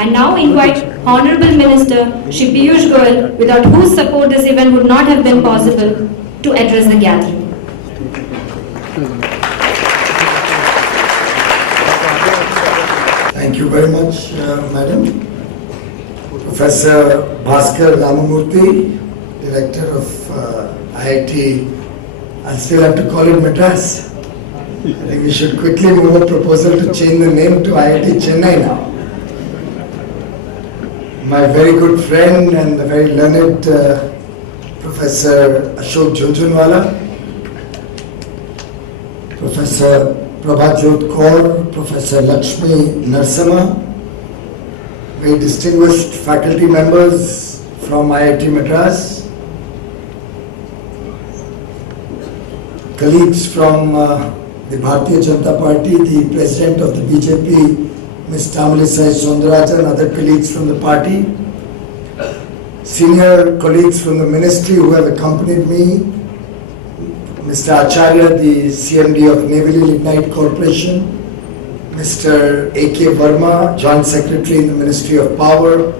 I now invite Honorable Minister Shri Piyush Goyal, without whose support this event would not have been possible, to address the gathering. Thank you very much, Madam. Professor Bhaskar Ramamurthy, Director of IIT, I still have to call it Madras. I think we should quickly move a proposal to change the name to IIT Chennai now. My very good friend and the very learned Professor Ashok Jhunjhunwala, Professor Prabhajot Kaur, Professor Lakshmi Narsamma, very distinguished faculty members from IIT Madras, colleagues from the Bharatiya Janata Party, the President of the BJP, Ms. Tamilisai Soundarajan, other colleagues from the party, senior colleagues from the ministry who have accompanied me, Mr. Acharya, the CMD of Naval Lignite Corporation, Mr. A.K. Verma, Joint Secretary in the Ministry of Power,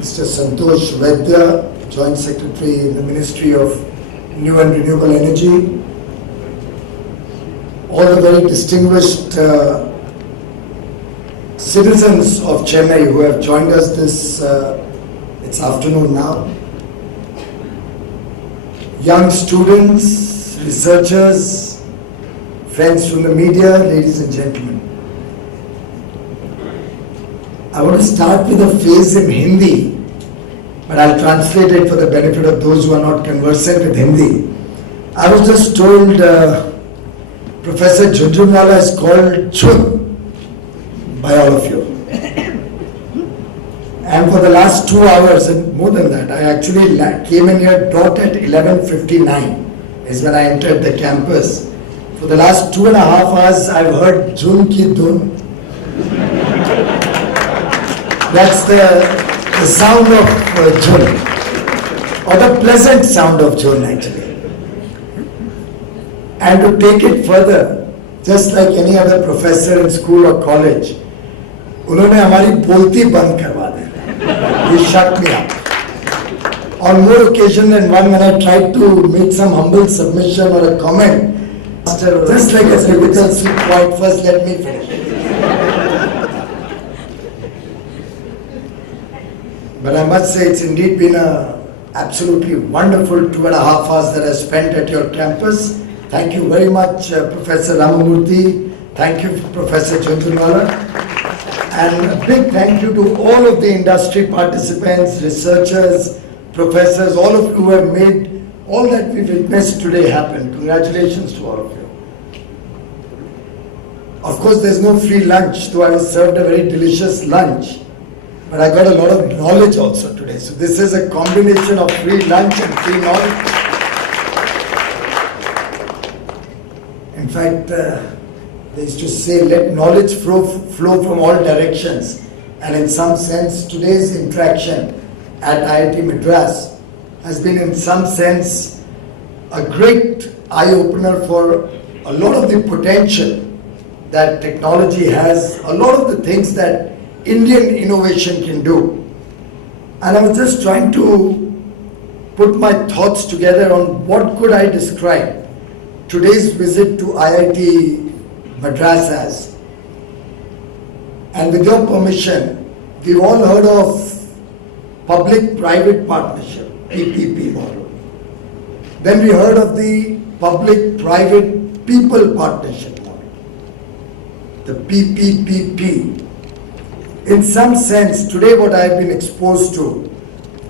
Mr. Santosh Vaidya, Joint Secretary in the Ministry of New and Renewable Energy, all the very distinguished citizens of Chennai who have joined us it's afternoon now, young students, researchers, friends from the media, ladies and gentlemen. I want to start with a phrase in Hindi, but I'll translate it for the benefit of those who are not conversant with Hindi. I was just told Professor Jhunjhunwala is called Chun by all of you. And for the last 2 hours, and more than that, I actually came in here dot at 11:59 is when I entered the campus. For the last 2.5 hours, I've heard Jun ki Dun. That's the sound of Jun, or the pleasant sound of Jun actually. And to take it further, just like any other professor in school or college, उन्होंने हमारी बोलती बंद करवा दी. He shut me up. On more occasion than one, when I tried to make some humble submission or a comment, just like a typical sweet point, first let me finish. But I must say it's indeed been a absolutely wonderful 2.5 hours that I spent at your campus. Thank you very much, Professor Ramamurthy. Thank you, Professor Jhunjhunwala. And a big thank you to all of the industry participants, researchers, professors, all of you who have made all that we witnessed today happen. Congratulations to all of you. Of course, there's no free lunch, though I was served a very delicious lunch. But I got a lot of knowledge also today. So this is a combination of free lunch and free knowledge. In fact, they used to say, let knowledge flow from all directions. And in some sense, today's interaction at IIT Madras has been in some sense a great eye-opener for a lot of the potential that technology has, a lot of the things that Indian innovation can do. And I was just trying to put my thoughts together on what could I describe today's visit to IIT Madras as. And with your permission, we've all heard of public-private partnership, PPP model. Then we heard of the public-private people partnership model, the PPPP. In some sense, today what I've been exposed to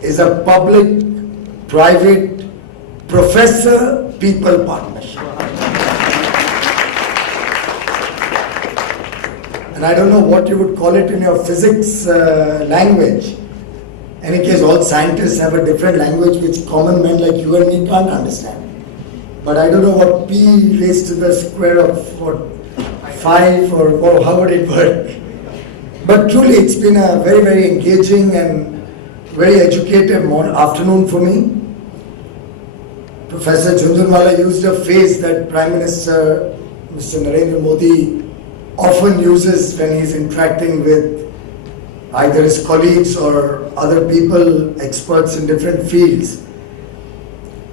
is a public-private professor-people partnership. And I don't know what you would call it in your physics language. In any case, all scientists have a different language which common men like you and me can't understand. But I don't know what P raised to the square of what, 5 or how would it work? But truly, it's been a very, very engaging and very educative afternoon for me. Professor Jhunjhunwala used a phrase that Prime Minister Mr. Narendra Modi often uses when he's interacting with either his colleagues or other people, experts in different fields.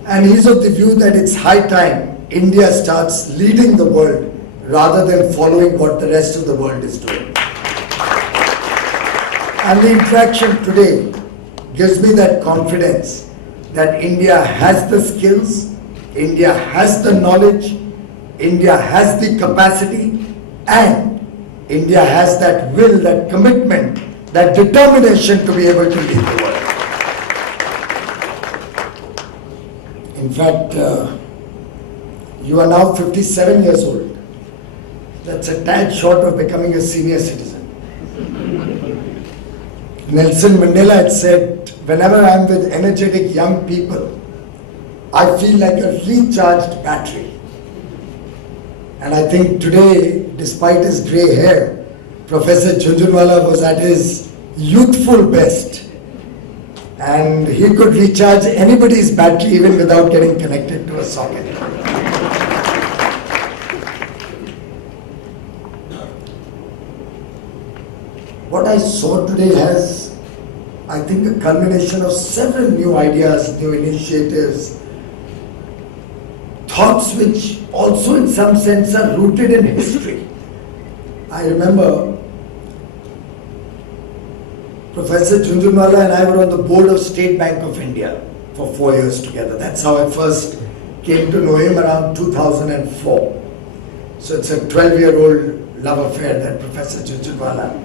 And he's of the view that it's high time India starts leading the world rather than following what the rest of the world is doing. And the interaction today gives me that confidence that India has the skills, India has the knowledge, India has the capacity, and India has that will, that commitment, that determination to be able to lead the world. In fact, you are now 57 years old. That's a tad short of becoming a senior citizen. Nelson Mandela had said, whenever I am with energetic young people, I feel like a recharged battery. And I think today, despite his grey hair, Professor Jhunjhunwala was at his youthful best. And he could recharge anybody's battery even without getting connected to a socket. What I saw today has, I think, a culmination of several new ideas, new initiatives, thoughts which also in some sense are rooted in history. I remember Professor Jhunjhunwala and I were on the board of State Bank of India for 4 years together. That's how I first came to know him around 2004. So it's a 12-year-old love affair that Professor Jhunjhunwala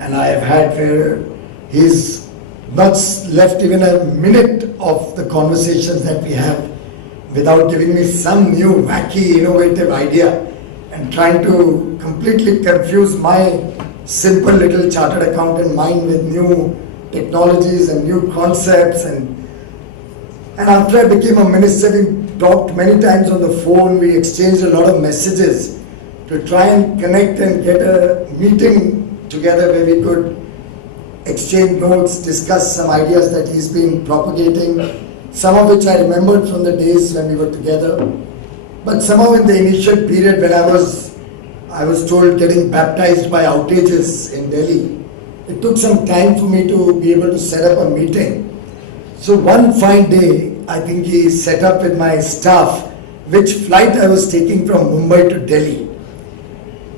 and I have had, where he's not left even a minute of the conversations that we have without giving me some new, wacky, innovative idea and trying to completely confuse my simple little chartered accountant mind with new technologies and new concepts. And after I became a minister, we talked many times on the phone, we exchanged a lot of messages to try and connect and get a meeting together where we could exchange notes, discuss some ideas that he's been propagating, some of which I remembered from the days when we were together. But somehow in the initial period when I was told getting baptized by outages in Delhi, it took some time for me to be able to set up a meeting. So one fine day, I think he set up with my staff which flight I was taking from Mumbai to Delhi.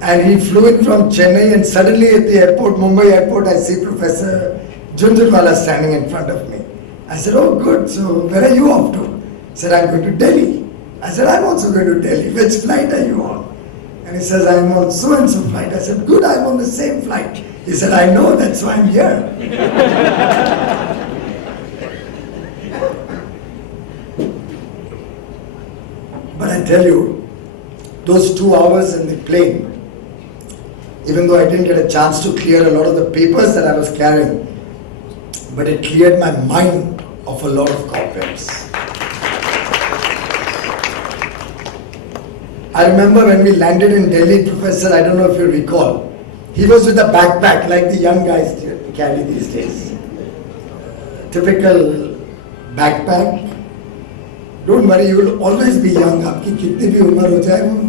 And he flew in from Chennai, and suddenly at the airport, Mumbai airport, I see Professor Jhunjhunwala standing in front of me. I said, oh good, so where are you off to? He said, I'm going to Delhi. I said, I'm also going to Delhi. Which flight are you on? And he says, I'm on so-and-so flight. I said, good, I'm on the same flight. He said, I know, that's why I'm here. But I tell you, those 2 hours in the plane, even though I didn't get a chance to clear a lot of the papers that I was carrying, but it cleared my mind of a lot of cobwebs. I remember when we landed in Delhi, Professor, I don't know if you recall, he was with a backpack like the young guys carry these days. Typical backpack. Don't worry, you will always be young. Aapki kitni bhi umar ho jaye,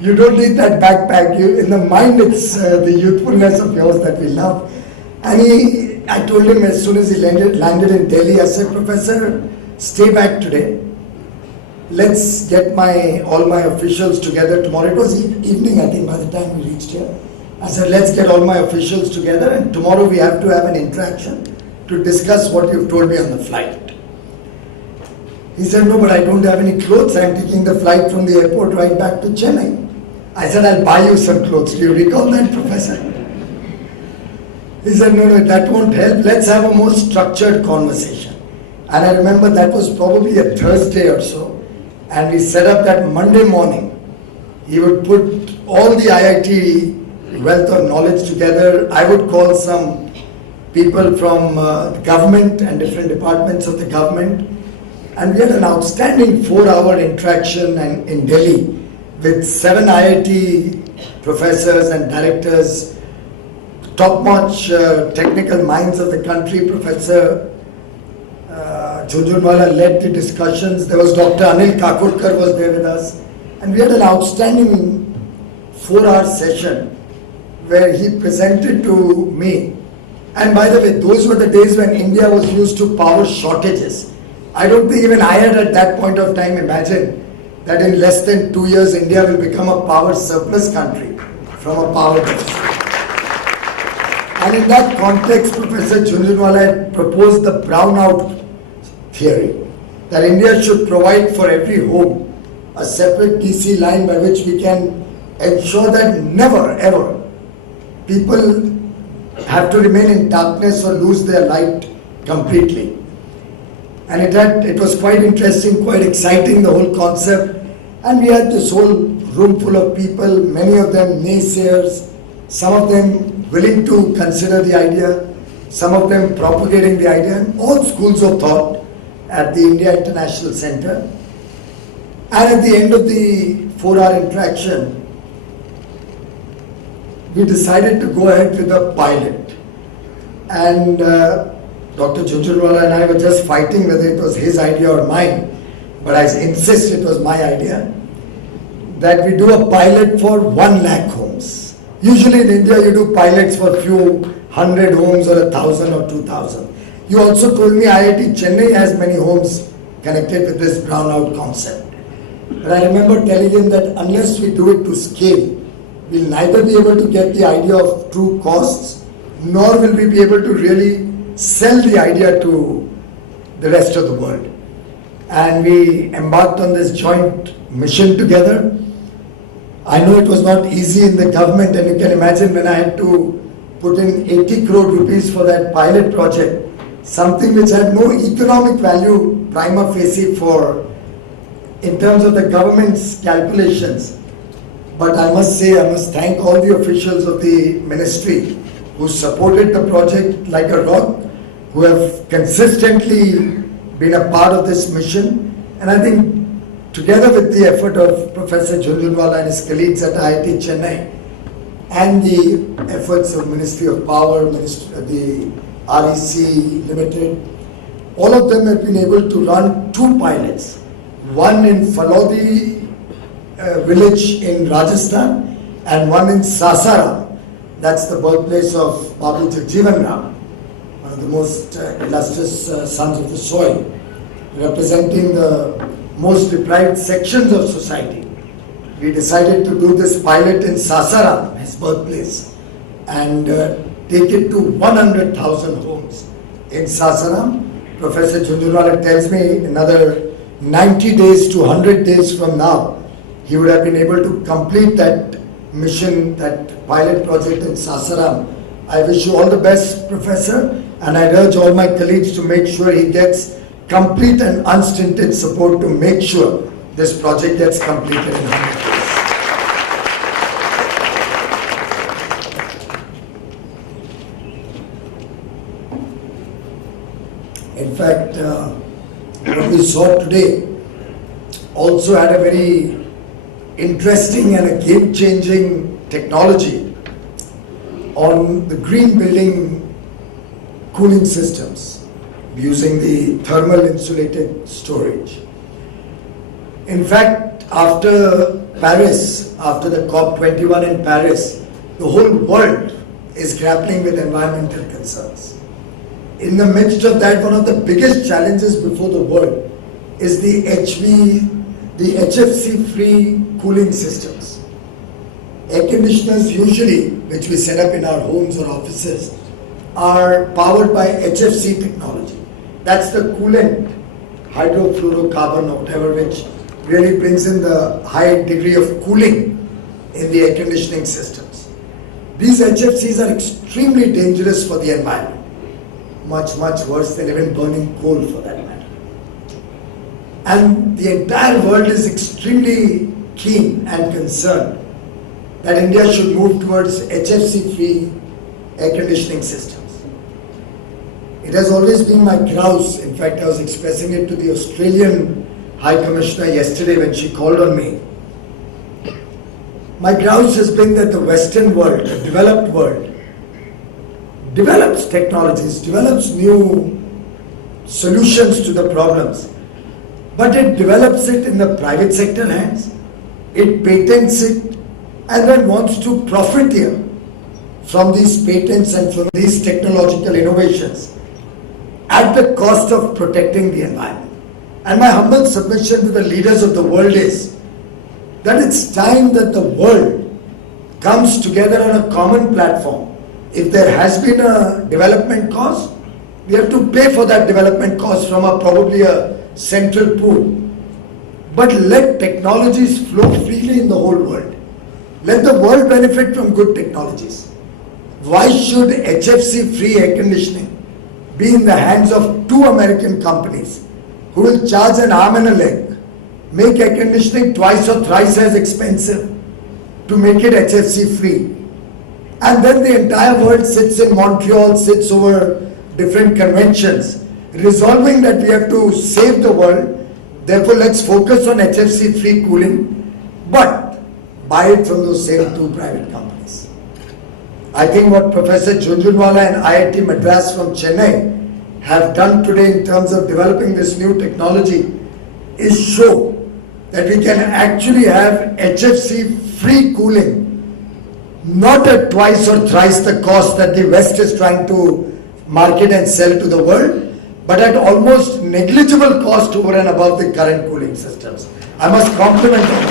you don't need that backpack. In the mind, it's the youthfulness of yours that we love. And I told him as soon as he landed in Delhi, I said, Professor, stay back today. Let's get all my officials together tomorrow. It was evening, I think, by the time we reached here. I said, let's get all my officials together, and tomorrow we have to have an interaction to discuss what you've told me on the flight. He said, no, but I don't have any clothes. I'm taking the flight from the airport right back to Chennai. I said, I'll buy you some clothes. Do you recall that, Professor? He said, no, that won't help. Let's have a more structured conversation. And I remember that was probably a Thursday or so. And we set up that Monday morning. He would put all the IIT wealth of knowledge together. I would call some people from the government and different departments of the government. And we had an outstanding 4-hour interaction in Delhi with 7 IIT professors and directors, top-notch technical minds of the country. Professor Jhunjhunwala led the discussions. There was Dr. Anil Kakurkar was there with us. And we had an outstanding 4-hour session where he presented to me And by the way, those were the days when India was used to power shortages. I don't think even I had at that point of time imagined that in less than 2 years India will become a power surplus country from a power deficit. And in that context, Professor Jhunjhunwala had proposed the brownout theory, that India should provide for every home a separate DC line by which we can ensure that never ever people have to remain in darkness or lose their light completely. And it was quite interesting, quite exciting, the whole concept. And we had this whole room full of people, many of them naysayers, some of them willing to consider the idea, some of them propagating the idea, and all schools of thought at the India International Center. And at the end of the 4-hour interaction, we decided to go ahead with a pilot. And Dr. Jhunjhunwala and I were just fighting whether it was his idea or mine, but I insist it was my idea, that we do a pilot for 1 lakh homes. Usually in India you do pilots for a few hundred homes or 1,000 or 2,000. You also told me IIT Chennai has many homes connected with this brownout concept. But I remember telling him that unless we do it to scale, we'll neither be able to get the idea of true costs, nor will we be able to really sell the idea to the rest of the world. And we embarked on this joint mission together. I know it was not easy in the government, and you can imagine when I had to put in 80 crore rupees for that pilot project, something which had no economic value prima facie in terms of the government's calculations. But I must say, I must thank all the officials of the ministry who supported the project like a rock, who have consistently been a part of this mission. And I think together with the effort of Professor Jhunjhunwala and his colleagues at IIT Chennai and the efforts of Ministry of Power, the REC Limited, all of them have been able to run 2 pilots. One in Falodi village in Rajasthan and one in Sasaram. That's the birthplace of Babu Jagjeevan Ram, one of the most illustrious sons of the soil, representing the most deprived sections of society. We decided to do this pilot in Sasaram, his birthplace, and take it to 100,000 homes in Sasaram. Professor Jhunjhunwala tells me another 90 days to 100 days from now, he would have been able to complete that mission, that pilot project in Sasaram. I wish you all the best, Professor, and I urge all my colleagues to make sure he gets complete and unstinted support to make sure this project gets completed in 100 days. In fact, what we saw today also had a very interesting and a game-changing technology on the green building cooling systems using the thermal insulated storage. In fact, after Paris, after the COP21 in Paris, the whole world is grappling with environmental concerns. In the midst of that, one of the biggest challenges before the world is the HFC-free cooling systems. Air conditioners usually, which we set up in our homes or offices, are powered by HFC technology. That's the coolant, hydrofluorocarbon or whatever, which really brings in the high degree of cooling in the air conditioning systems. These HFCs are extremely dangerous for the environment. Much, much worse than even burning coal for that matter. And the entire world is extremely keen and concerned that India should move towards HFC-free air conditioning systems. It has always been my grouse. In fact, I was expressing it to the Australian High Commissioner yesterday when she called on me. My grouse has been that the Western world, the developed world, develops technologies, develops new solutions to the problems, but it develops it in the private sector hands, it patents it, and then wants to profiteer from these patents and from these technological innovations at the cost of protecting the environment. And my humble submission to the leaders of the world is that it's time that the world comes together on a common platform. If there has been a development cost, we have to pay for that development cost from probably a central pool. But let technologies flow freely in the whole world. Let the world benefit from good technologies. Why should HFC-free air conditioning be in the hands of two American companies who will charge an arm and a leg, make air conditioning twice or thrice as expensive to make it HFC-free? And then the entire world sits in Montreal, sits over different conventions, resolving that we have to save the world. Therefore, let's focus on HFC-free cooling, but buy it from those same two private companies. I think what Professor Jhunjhunwala and IIT Madras from Chennai have done today in terms of developing this new technology is show that we can actually have HFC-free cooling, not at twice or thrice the cost that the West is trying to market and sell to the world, but at almost negligible cost over and above the current cooling systems. I must compliment them.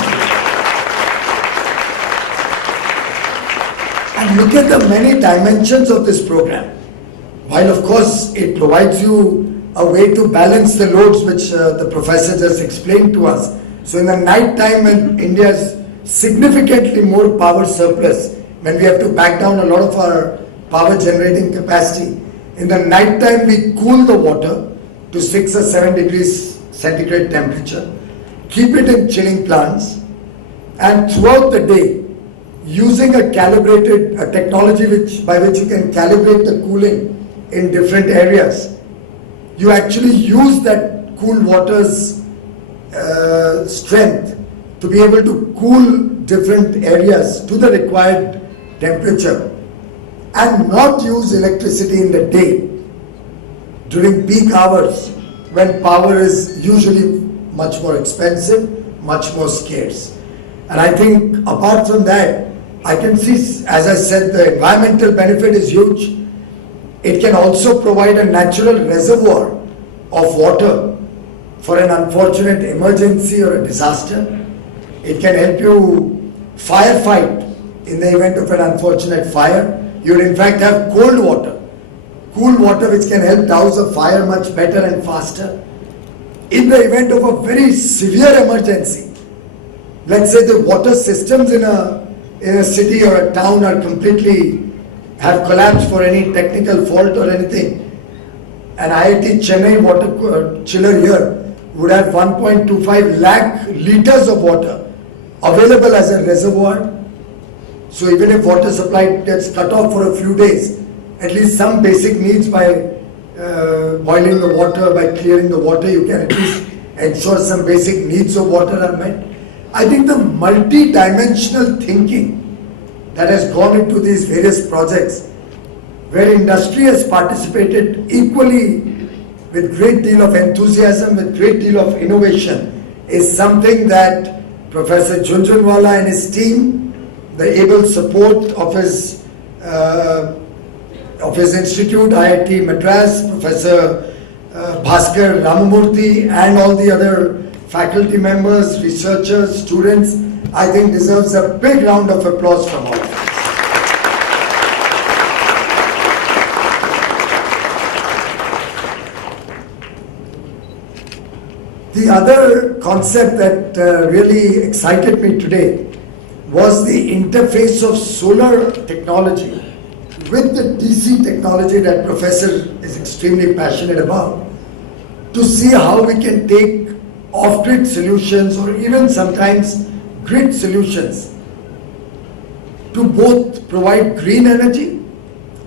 And look at the many dimensions of this program. While of course it provides you a way to balance the loads which the professor just explained to us. So in the night time when India is significantly more power surplus, when we have to back down a lot of our power generating capacity, in the night time we cool the water to 6 or 7 degrees centigrade temperature, keep it in chilling plants, and throughout the day, using a calibrated technology by which you can calibrate the cooling in different areas, you actually use that cool water's strength to be able to cool different areas to the required temperature and not use electricity in the day during peak hours when power is usually much more expensive, much more scarce. And I think apart from that, I can see, as I said, the environmental benefit is huge. It can also provide a natural reservoir of water for an unfortunate emergency or a disaster. It can help you firefight in the event of an unfortunate fire. You would in fact have cold water, cool water which can help douse a fire much better and faster. In the event of a very severe emergency, let's say the water systems in a city or a town are have collapsed for any technical fault or anything, an IIT Chennai water chiller here would have 1.25 lakh liters of water available as a reservoir. So even if water supply gets cut off for a few days, at least some basic needs by boiling the water, by clearing the water, you can at least ensure some basic needs of water are met. I think the multi-dimensional thinking that has gone into these various projects, where industry has participated equally with great deal of enthusiasm, with great deal of innovation, is something that Professor Jhunjhunwala and his team, the able support of his institute, IIT Madras, Professor Bhaskar Ramamurthy, and all the other faculty members, researchers, students, I think deserves a big round of applause from all of us. The other concept that really excited me today was the interface of solar technology with the DC technology that Professor is extremely passionate about, to see how we can take off-grid solutions or even sometimes grid solutions to both provide green energy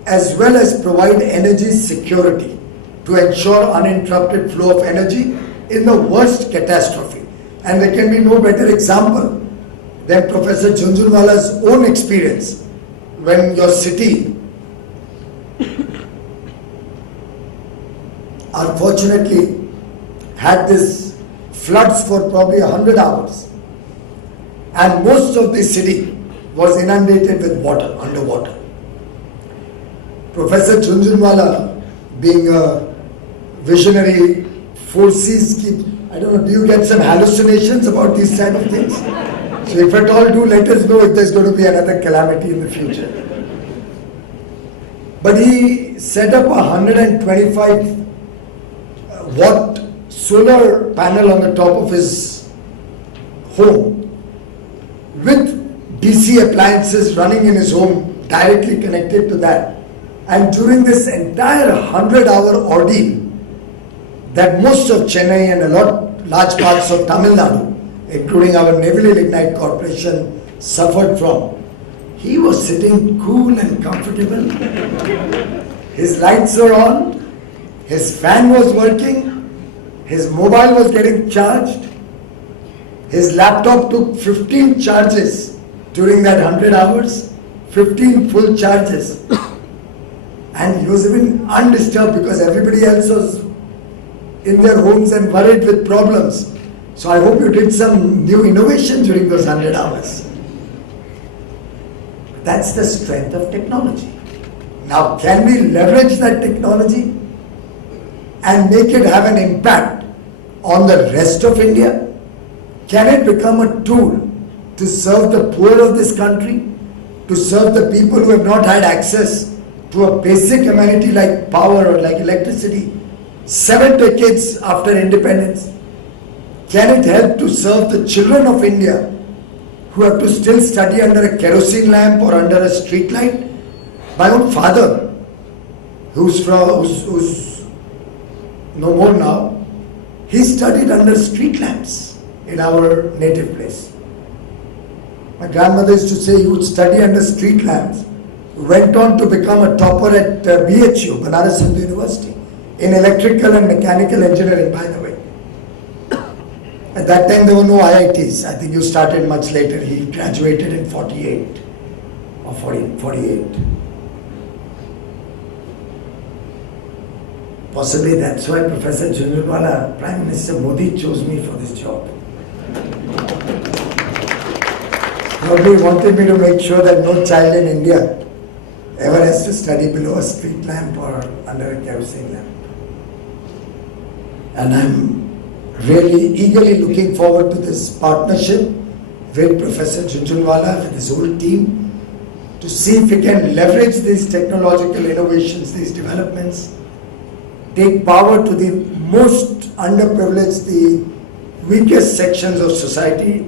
as well as provide energy security to ensure uninterrupted flow of energy in the worst catastrophe. And there can be no better example than Professor Jhunjhunwala's own experience when your city unfortunately had this floods for probably 100 hours, and most of the city was inundated with water, underwater. Professor Jhunjhunwala, being a visionary, foresees, I don't know, do you get some hallucinations about these type of things? So if at all do, let us know if there's going to be another calamity in the future. But he set up a 125 watt solar panel on the top of his home with DC appliances running in his home directly connected to that. And during this entire 100-hour ordeal that most of Chennai and large parts of Tamil Nadu, including our Naval Lignite Corporation, suffered from, he was sitting cool and comfortable. His lights were on, his fan was working, his mobile was getting charged, his laptop took 15 charges during that 100 hours, 15 full charges. And he was even undisturbed because everybody else was in their homes and worried with problems. So I hope you did some new innovation during those 100 hours. That's the strength of technology. Now, can we leverage that technology and make it have an impact on the rest of India? Can it become a tool to serve the poor of this country, to serve the people who have not had access to a basic amenity like power or like electricity 7 decades after independence? Can it help to serve the children of India who have to still study under a kerosene lamp or under a street light? My own father, who's no more now, he studied under street lamps in our native place. My grandmother used to say he would study under street lamps. Went on to become a topper at BHU, Banaras Hindu University, in electrical and mechanical engineering, by the way. At that time there were no IITs. I think you started much later. He graduated in 48 or 48. Possibly that's why Professor Jhunjhunwala, Prime Minister Modi chose me for this job. Probably wanted me to make sure that no child in India ever has to study below a street lamp or under a kerosene lamp. And I'm really eagerly looking forward to this partnership with Professor Jhunjhunwala, with his whole team, to see if we can leverage these technological innovations, these developments, take power to the most underprivileged, the weakest sections of society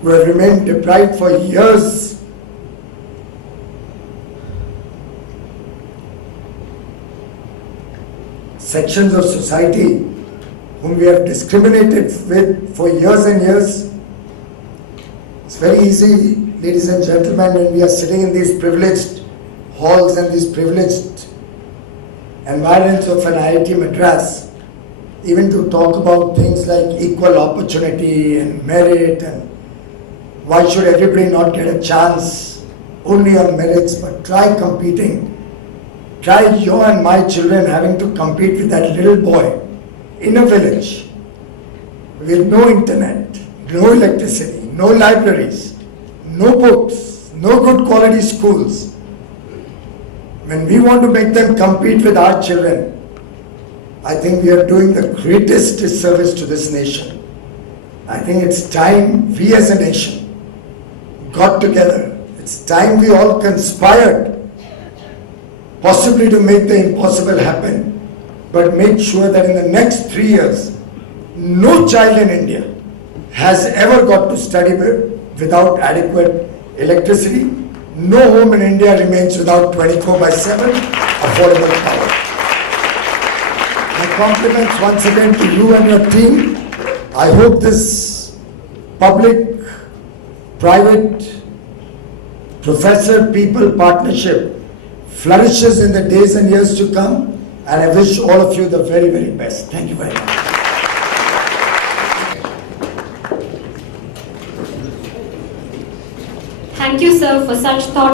who have remained deprived for years. Sections of society whom we have discriminated with for years and years. It's very easy, ladies and gentlemen, when we are sitting in these privileged halls and these privileged environments of an IIT Madras, even to talk about things like equal opportunity and merit and why should everybody not get a chance only on merits, but try competing. Try you and my children having to compete with that little boy in a village with no internet, no electricity, no libraries, no books, no good quality schools. When we want to make them compete with our children, I think we are doing the greatest disservice to this nation. I think it's time we as a nation got together. It's time we all conspired, possibly to make the impossible happen, but make sure that in the next 3 years, no child in India has ever got to study without adequate electricity. No home in India remains without 24/7 affordable power. My compliments once again to you and your team. I hope this public-private professor-people partnership flourishes in the days and years to come, and I wish all of you the very, very best. Thank you very much. Thank you, sir, for such thought.